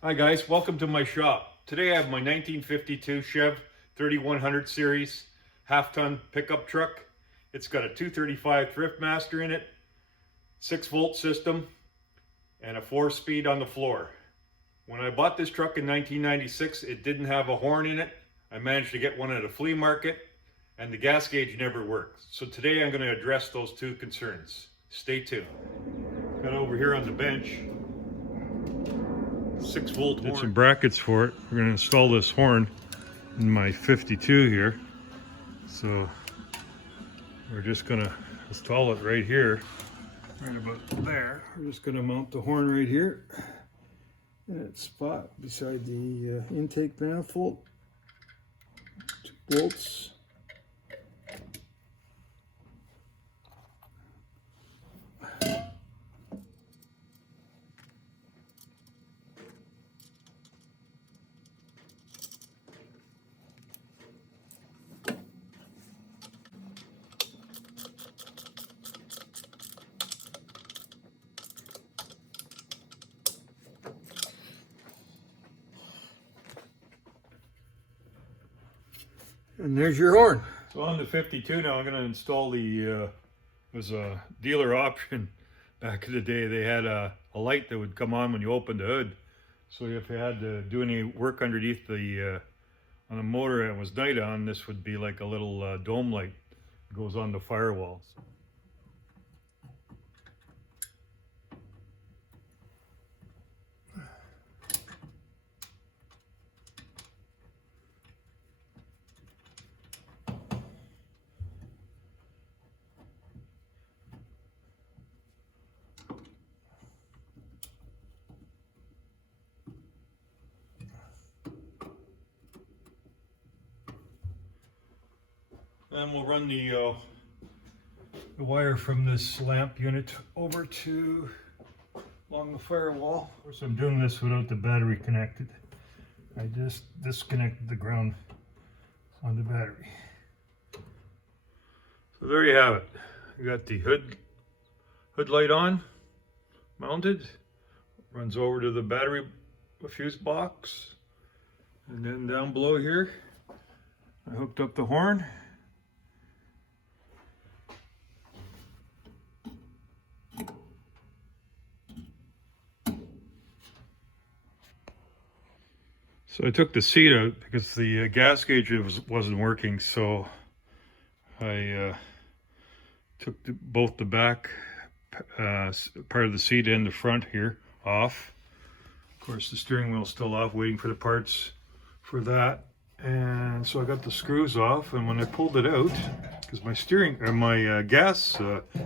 Hi guys, welcome to my shop. Today I have my 1952 Chev 3100 series half-ton pickup truck. It's got a 235 Thriftmaster in it, 6-volt system, and a 4-speed on the floor. When I bought this truck in 1996, it didn't have a horn in it. I managed to get one at a flea market, and the gas gauge never worked. So today I'm going to address those two concerns. Stay tuned. Got over here on the bench 6-volt horn. Did some brackets for it. We're going to install this horn in my 52 here. So we're just going to install it right here, right about there. We're just going to mount the horn right here in its spot beside the intake manifold. 2 bolts. And there's your horn. So on the 52 now, I'm going to install the, it was a dealer option back in the day. They had a light that would come on when you opened the hood. So if you had to do any work underneath the, on a motor and it was night on, this would be like a little dome light that goes on the firewall. Then we'll run the wire from this lamp unit over to along the firewall. Of course, I'm doing this without the battery connected. I just disconnected the ground on the battery. So there you have it. You got the hood light on, mounted, runs over to the battery fuse box, and then down below here, I hooked up the horn. So I took the seat out because the gas gauge wasn't working, so I took both the back part of the seat and the front here off. Of course, the steering wheel's still off, waiting for the parts for that. And so I got the screws off, and when I pulled it out, because my gas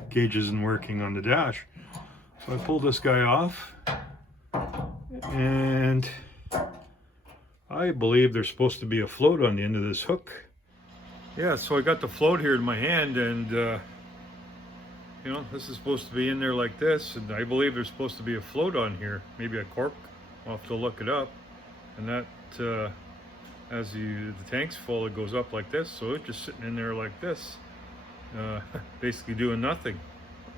gauge isn't working on the dash, so I pulled this guy off, and I believe there's supposed to be a float on the end of this hook. Yeah, so I got the float here in my hand, and you know, this is supposed to be in there like this, and I believe there's supposed to be a float on here, maybe a cork. I'll have to look it up. And that, as the tank's full, it goes up like this, so it's just sitting in there like this, basically doing nothing.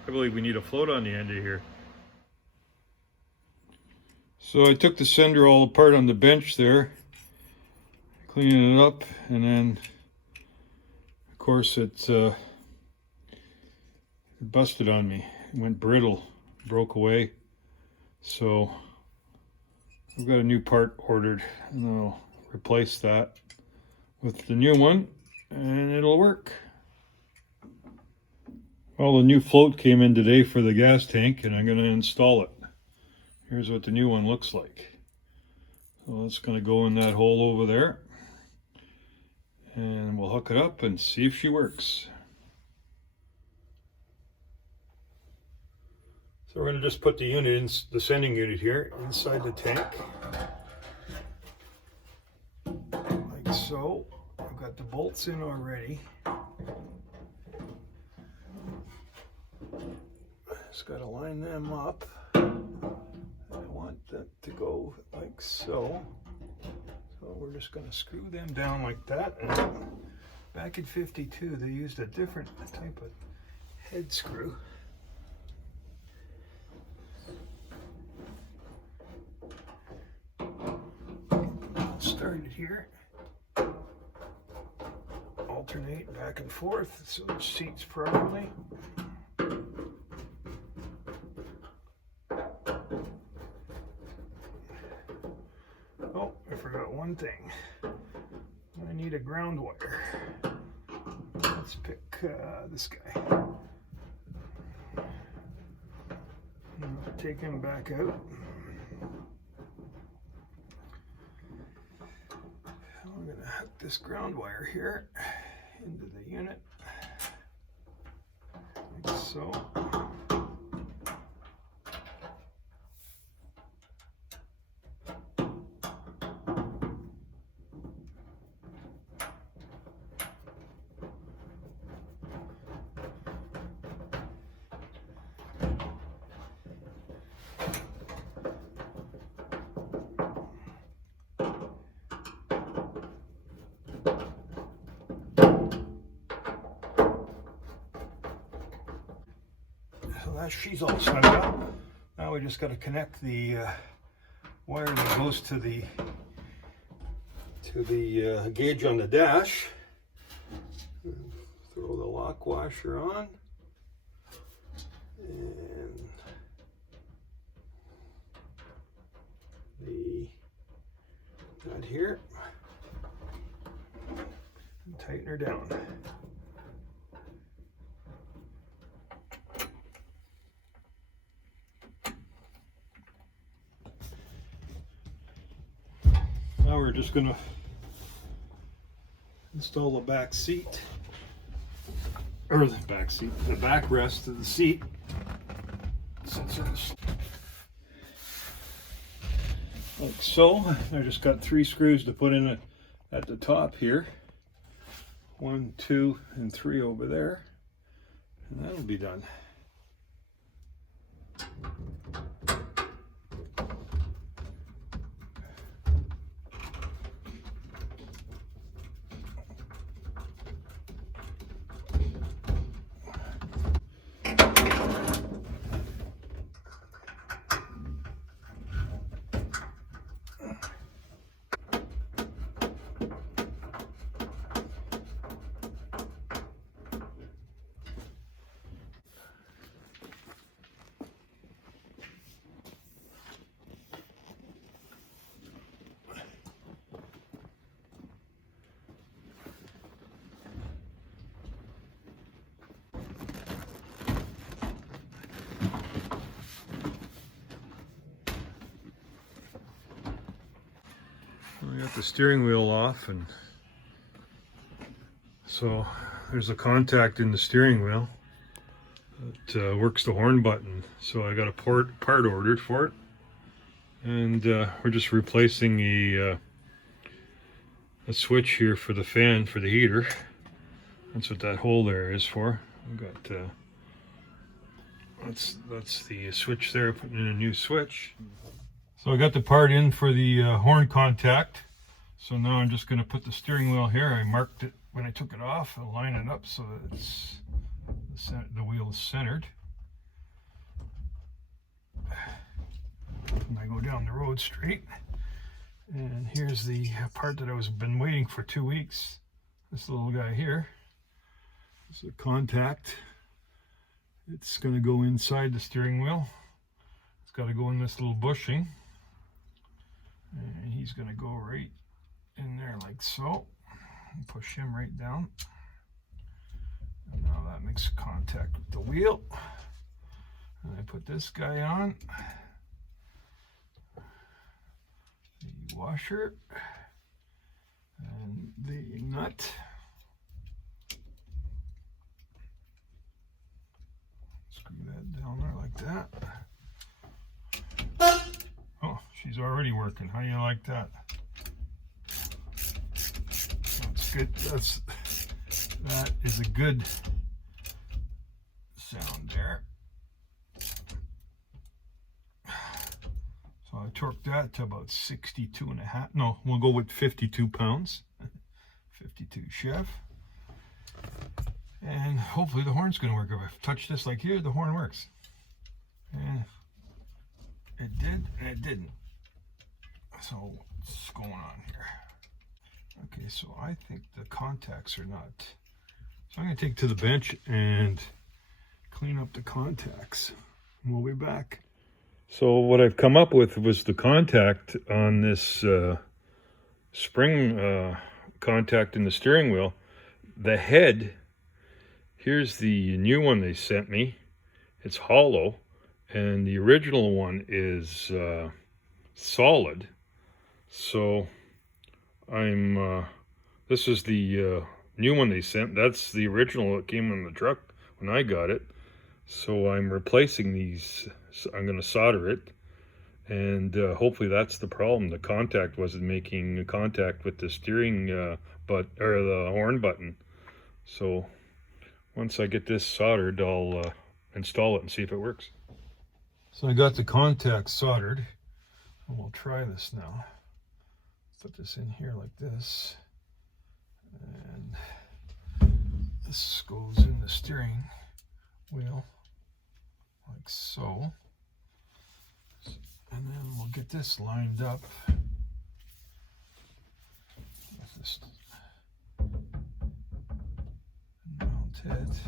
I believe we need a float on the end of here. So I took the sender all apart on the bench there, cleaning it up, and then of course it busted on me. It went brittle, broke away. So I've got a new part ordered, and I'll replace that with the new one, and it'll work. Well, the new float came in today for the gas tank, and I'm going to install it. Here's what the new one looks like. So it's going to go in that hole over there, and we'll hook it up and see if she works. So we're going to just put the unit in, the sending unit here, inside the tank, like so. I've got the bolts in already. Just got to line them up. I want that to go like so. So we're just going to screw them down like that. And back in 52, they used a different type of head screw. started here. Alternate back and forth so it seats properly. Oh, I forgot one thing. I need a ground wire. Let's pick this guy. Take him back out. I'm going to hook this ground wire here into the unit, like so. So that she's all snug up. Now we just got to connect the wire that goes to the gauge on the dash. Throw the lock washer on, and that here, and tighten her down. Now we're just going to install the back seat, or the backrest of the seat. Like so. I just got 3 screws to put in at the top here. 1, 2, and 3 over there, and that'll be done. We got the steering wheel off, and so there's a contact in the steering wheel that works the horn button. So I got a part ordered for it, and we're just replacing a switch here for the fan for the heater. That's what that hole there is for. We got that's the switch there, putting in a new switch. So I got the part in for the horn contact. So now I'm just going to put the steering wheel here. I marked it when I took it off. I'll line it up so that it's the wheel is centered. And I go down the road straight. And here's the part that I've been waiting for 2 weeks. This little guy here. This is a contact. It's going to go inside the steering wheel. It's got to go in this little bushing. And he's going to go right in there like so. And push him right down. And now that makes contact with the wheel. And I put this guy on. The washer. And the nut. Screw that down there like that. Oh, she's already working. How do you like that? That's good. That is a good sound there. So I torqued that to about 62.5. No, we'll go with 52 pounds. 52 Chev. And hopefully the horn's going to work. If I touch this like here, the horn works. And it did, and it didn't. So what's going on here? Okay, so I think the contacts are not. So I'm going to take it to the bench and clean up the contacts. We'll be back. So what I've come up with was the contact on this spring contact in the steering wheel. The head, here's the new one they sent me. It's hollow, and the original one is solid. So this is the new one they sent. That's the original that came in the truck when I got it. So I'm replacing these. I'm going to solder it, and hopefully that's the problem. The contact wasn't making contact with the steering or the horn button. So once I get this soldered, I'll install it and see if it works. So I got the contact soldered, and we'll try this now. Put this in here like this, and this goes in the steering wheel like so, and then we'll get this lined up with this, mount it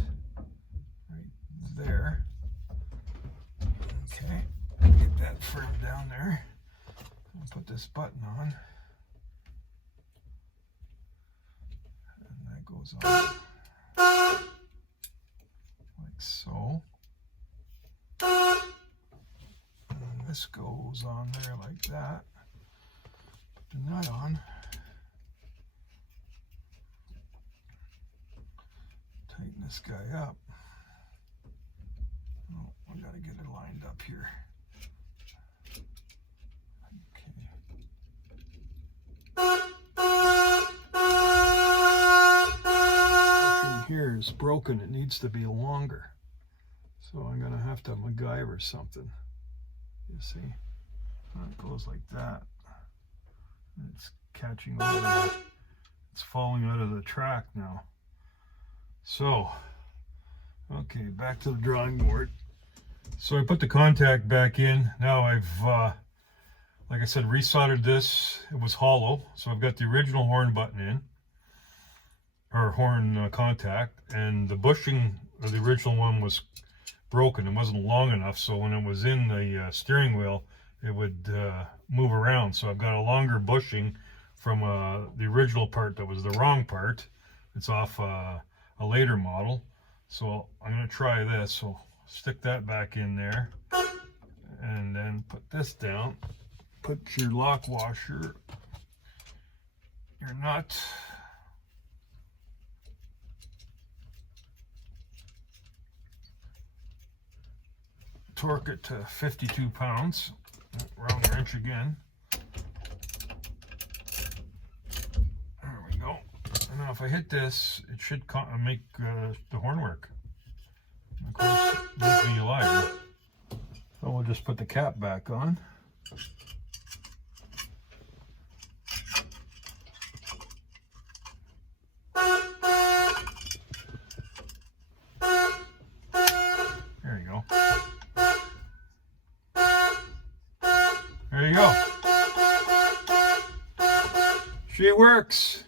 right there. Okay, get that firmed down there. I'll put this button on, and that goes on like so. And this goes on there like that. Put the nut on. Tighten this guy up. Oh, I gotta get it lined up here. Okay. Here is broken. It needs to be longer. So I'm going to have to MacGyver something. You see? It goes like that. It's catching all that. It's falling out of the track now. So, okay, back to the drawing board. So I put the contact back in. Now I've, like I said, resoldered this. It was hollow. So I've got the original horn button in, or horn contact, and the bushing of the original one was broken. It wasn't long enough, so when it was in the steering wheel, it would move around. So I've got a longer bushing from the original part that was the wrong part. It's off a later model. So I'm going to try this. So stick that back in there, and then put this down. Put your lock washer, your nut, torque it to 52 pounds, round wrench again. There we go. And now if I hit this, it should make the horn work. And of course, make me a liar. So we'll just put the cap back on. There you go. There you go. She works.